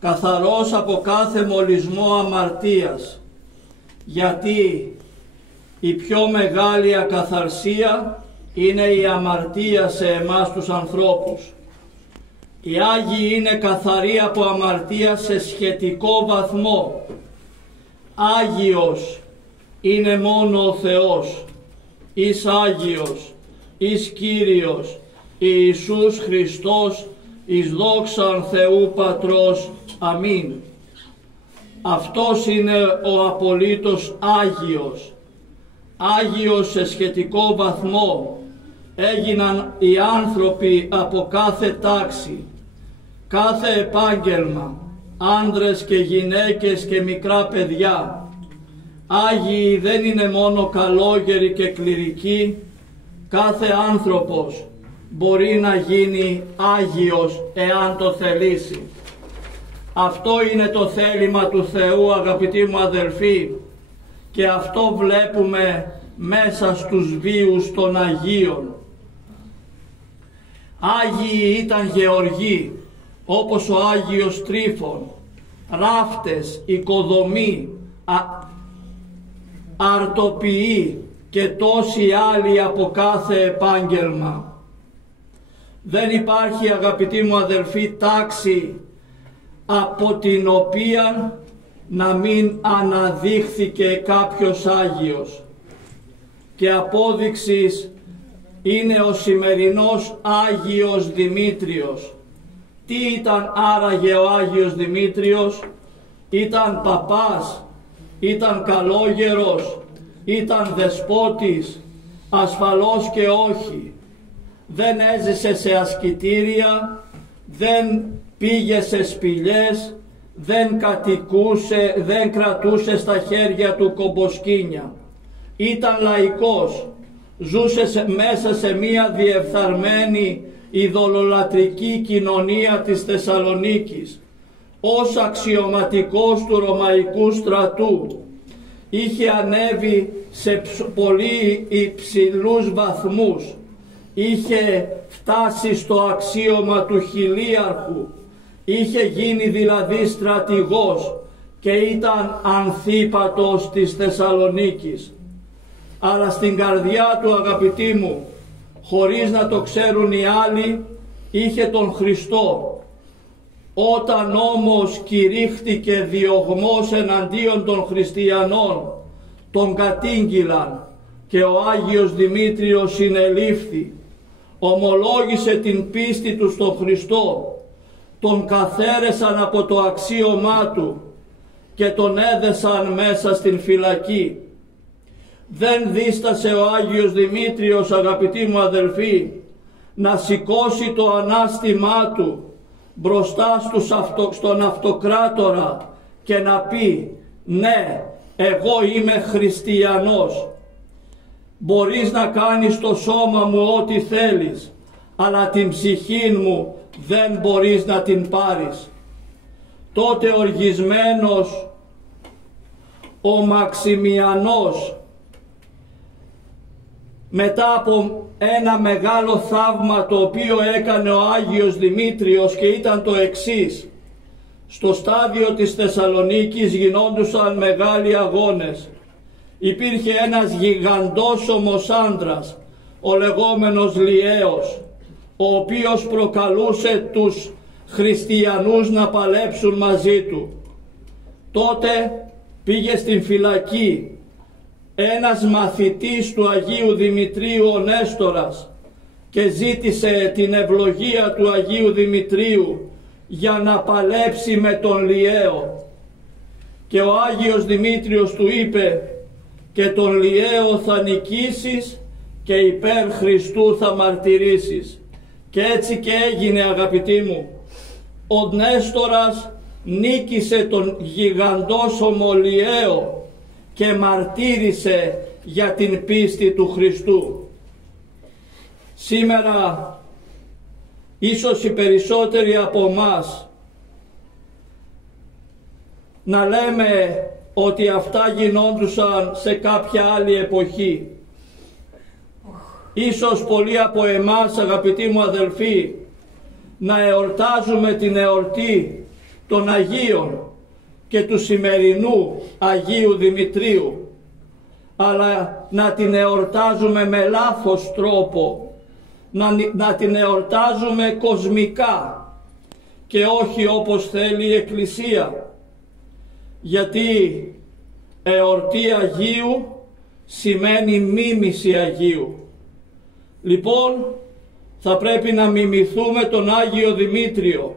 καθαρός από κάθε μολυσμό αμαρτίας, γιατί η πιο μεγάλη ακαθαρσία είναι η αμαρτία σε εμάς τους ανθρώπους. Οι Άγιοι είναι καθαροί από αμαρτία σε σχετικό βαθμό. Άγιος είναι μόνο ο Θεός, εις Άγιος, εις Κύριος, Ιησούς Χριστός, εις δόξαν Θεού Πατρός. Αμήν. Αυτός είναι ο απολύτως Άγιος. Άγιος σε σχετικό βαθμό έγιναν οι άνθρωποι από κάθε τάξη, κάθε επάγγελμα, άντρες και γυναίκες και μικρά παιδιά. Άγιοι δεν είναι μόνο καλόγεροι και κληρικοί, κάθε άνθρωπος μπορεί να γίνει Άγιος εάν το θελήσει. Αυτό είναι το θέλημα του Θεού, αγαπητοί μου αδελφοί, και αυτό βλέπουμε μέσα στους βίους των Αγίων. Άγιοι ήταν γεωργοί, όπως ο Άγιος Τρίφων, ράφτες, οικοδομοί, αρτοποιοί και τόσοι άλλοι από κάθε επάγγελμα. Δεν υπάρχει, αγαπητοί μου αδελφοί, τάξη από την οποία να μην αναδείχθηκε κάποιος Άγιος, και απόδειξης είναι ο σημερινός Άγιος Δημήτριος. Τι ήταν άραγε ο Άγιος Δημήτριος? Ήταν παπάς, ήταν καλόγερος, ήταν δεσπότης? Ασφαλώς και όχι. Δεν έζησε σε ασκητήρια, δεν πήγε σε σπηλιές, δεν κατοικούσε, δεν κρατούσε στα χέρια του κομποσκίνια. Ήταν λαϊκός, ζούσε μέσα σε μία διεφθαρμένη ειδωλολατρική κοινωνία της Θεσσαλονίκης. Ως αξιωματικός του Ρωμαϊκού στρατού είχε ανέβει σε πολύ υψηλούς βαθμούς, είχε φτάσει στο αξίωμα του χιλίαρχου, είχε γίνει δηλαδή στρατηγός και ήταν ανθίπατος της Θεσσαλονίκης. Αλλά στην καρδιά του, αγαπητοί μου, χωρίς να το ξέρουν οι άλλοι, είχε τον Χριστό. Όταν όμως κηρύχθηκε διωγμός εναντίον των χριστιανών, τον κατήγγυλαν και ο Άγιος Δημήτριος συνελήφθη. Ομολόγησε την πίστη του στον Χριστό, τον καθαίρεσαν από το αξίωμά του και τον έδεσαν μέσα στην φυλακή. Δεν δίστασε ο Άγιος Δημήτριος, αγαπητοί μου αδελφοί, να σηκώσει το ανάστημά του μπροστά στον αυτοκράτορα και να πει: ναι, εγώ είμαι χριστιανός. Μπορείς να κάνεις στο σώμα μου ό,τι θέλεις, αλλά την ψυχή μου δεν μπορείς να την πάρεις. Τότε οργισμένος ο Μαξιμιανός, μετά από ένα μεγάλο θαύμα το οποίο έκανε ο Άγιος Δημήτριος, και ήταν το εξής: στο στάδιο της Θεσσαλονίκης γινόντουσαν μεγάλοι αγώνες. Υπήρχε ένας γιγαντόσωμος άντρας, ο λεγόμενος Λιέος, ο οποίος προκαλούσε τους χριστιανούς να παλέψουν μαζί του. Τότε πήγε στην φυλακή ένας μαθητής του Αγίου Δημητρίου, ο Νέστορας, και ζήτησε την ευλογία του Αγίου Δημητρίου για να παλέψει με τον Λιέο. Και ο Άγιος Δημήτριος του είπε: και τον Λιέο θα νικήσεις και υπέρ Χριστού θα μαρτυρήσεις. Και έτσι και έγινε, αγαπητοί μου. Ο Νέστορας νίκησε τον γιγαντόσωμο Λιέο και μαρτύρησε για την πίστη του Χριστού. Σήμερα ίσως οι περισσότεροι από μας να λέμε ότι αυτά γινόντουσαν σε κάποια άλλη εποχή. Ίσως πολλοί από εμάς, αγαπητοί μου αδελφοί, να εορτάζουμε την εορτή των Αγίων και του σημερινού Αγίου Δημητρίου, αλλά να την εορτάζουμε με λάθος τρόπο, να την εορτάζουμε κοσμικά και όχι όπως θέλει η Εκκλησία, γιατί εορτή Αγίου σημαίνει μίμηση Αγίου. Λοιπόν, θα πρέπει να μιμηθούμε τον Άγιο Δημήτριο,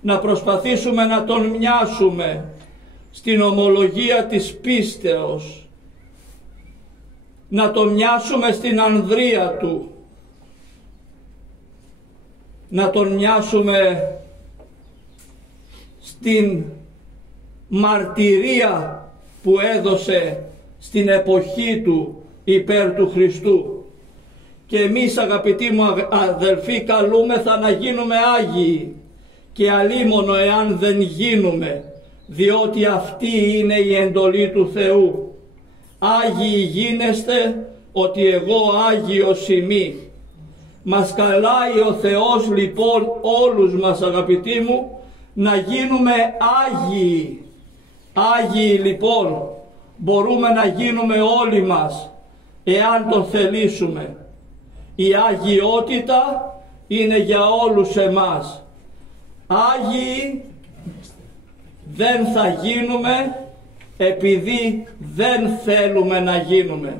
να προσπαθήσουμε να τον μοιάσουμε στην ομολογία της πίστεως, να τον μοιάσουμε στην ανδρεία του, να τον μοιάσουμε στην μαρτυρία που έδωσε στην εποχή του υπέρ του Χριστού. Και εμείς, αγαπητοί μου αδελφοί, καλούμεθα να γίνουμε Άγιοι, και αλίμονο εάν δεν γίνουμε, διότι αυτή είναι η εντολή του Θεού. Άγιοι γίνεστε, ότι εγώ Άγιος ημί. Μας καλάει ο Θεός λοιπόν όλους μας, αγαπητοί μου, να γίνουμε Άγιοι. Άγιοι λοιπόν μπορούμε να γίνουμε όλοι μας, εάν το θελήσουμε. Η αγιότητα είναι για όλους εμάς. Άγιοι δεν θα γίνουμε επειδή δεν θέλουμε να γίνουμε.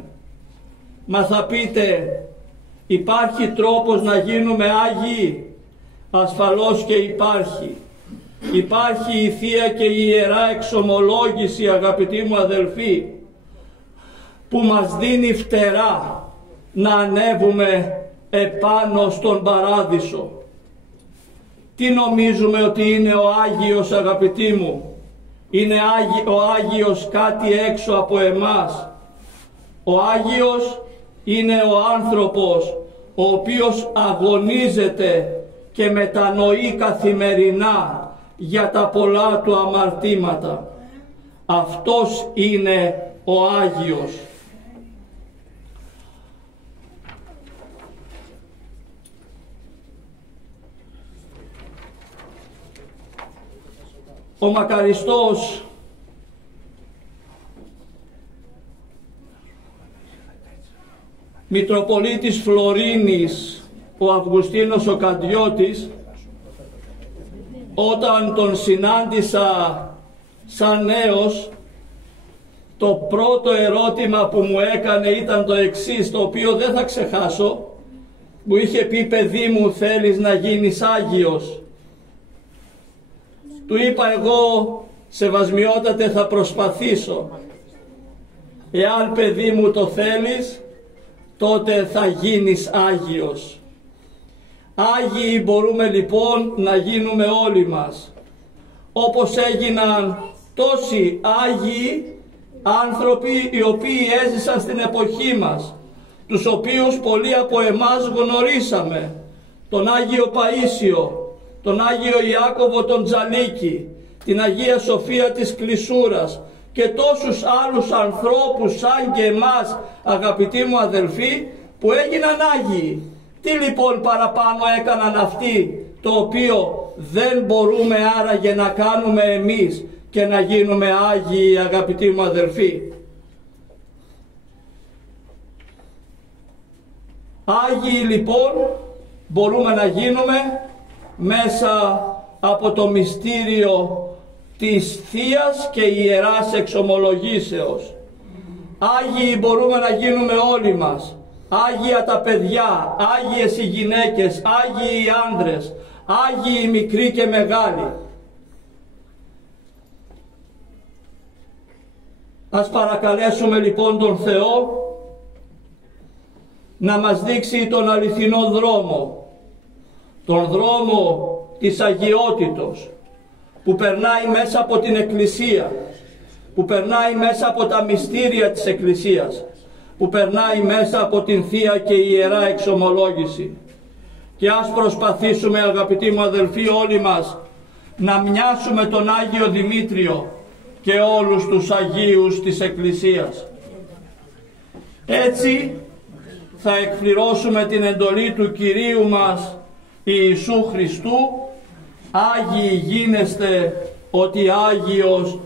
Μα θα πείτε, υπάρχει τρόπος να γίνουμε Άγιοι? Ασφαλώς και υπάρχει. Υπάρχει η Θεία και η Ιερά Εξομολόγηση, αγαπητοί μου αδελφοί, που μας δίνει φτερά να ανέβουμε επάνω στον Παράδεισο. Τι νομίζουμε ότι είναι ο Άγιος, αγαπητοί μου? Είναι ο Άγιος κάτι έξω από εμάς? Ο Άγιος είναι ο άνθρωπος ο οποίος αγωνίζεται και μετανοεί καθημερινά για τα πολλά του αμαρτήματα. Αυτός είναι ο Άγιος. Ο μακαριστός Μητροπολίτης Φλωρίνης, ο Αυγουστίνος ο Καντιώτης, όταν τον συνάντησα σαν νέος, το πρώτο ερώτημα που μου έκανε ήταν το εξής, το οποίο δεν θα ξεχάσω. Μου είχε πει, παιδί μου, θέλεις να γίνεις Άγιος? Του είπα εγώ, σεβασμιότατε, θα προσπαθήσω. Εάν, παιδί μου, το θέλεις, τότε θα γίνεις Άγιος. Άγιοι μπορούμε λοιπόν να γίνουμε όλοι μας, όπως έγιναν τόσοι Άγιοι άνθρωποι οι οποίοι έζησαν στην εποχή μας, τους οποίους πολλοί από εμάς γνωρίσαμε, τον Άγιο Παΐσιο, τον Άγιο Ιάκωβο τον Τζαλίκη, την Αγία Σοφία της Κλεισούρας και τόσους άλλους ανθρώπους σαν και εμάς, αγαπητοί μου αδελφοί, που έγιναν Άγιοι. Τι λοιπόν παραπάνω έκαναν αυτοί, το οποίο δεν μπορούμε άραγε να κάνουμε εμείς και να γίνουμε Άγιοι, αγαπητοί μου αδελφοί? Άγιοι λοιπόν μπορούμε να γίνουμε μέσα από το μυστήριο της Θείας και Ιεράς Εξομολογήσεως. Άγιοι μπορούμε να γίνουμε όλοι μας. Άγια τα παιδιά, Άγιες οι γυναίκες, Άγιοι οι άνδρες, Άγιοι οι μικροί και μεγάλοι. Ας παρακαλέσουμε λοιπόν τον Θεό να μας δείξει τον αληθινό δρόμο, τον δρόμο της αγιότητος, που περνάει μέσα από την Εκκλησία, που περνάει μέσα από τα μυστήρια της Εκκλησίας, που περνάει μέσα από την Θεία και Ιερά Εξομολόγηση. Και ας προσπαθήσουμε, αγαπητοί μου αδελφοί, όλοι μας να μοιάσουμε τον Άγιο Δημήτριο και όλους τους Αγίους της Εκκλησίας. Έτσι θα εκπληρώσουμε την εντολή του Κυρίου μας Ιησού Χριστού, Άγιοι γίνεστε ότι Άγιος,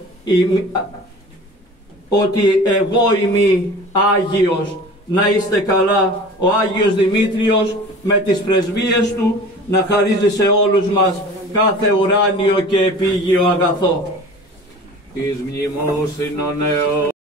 ότι εγώ είμαι Άγιος. Να είστε καλά. Ο Άγιος Δημήτριος με τις πρεσβείες του να χαρίζει σε όλους μας κάθε ουράνιο και επίγειο αγαθό. Εις μνημόσυνον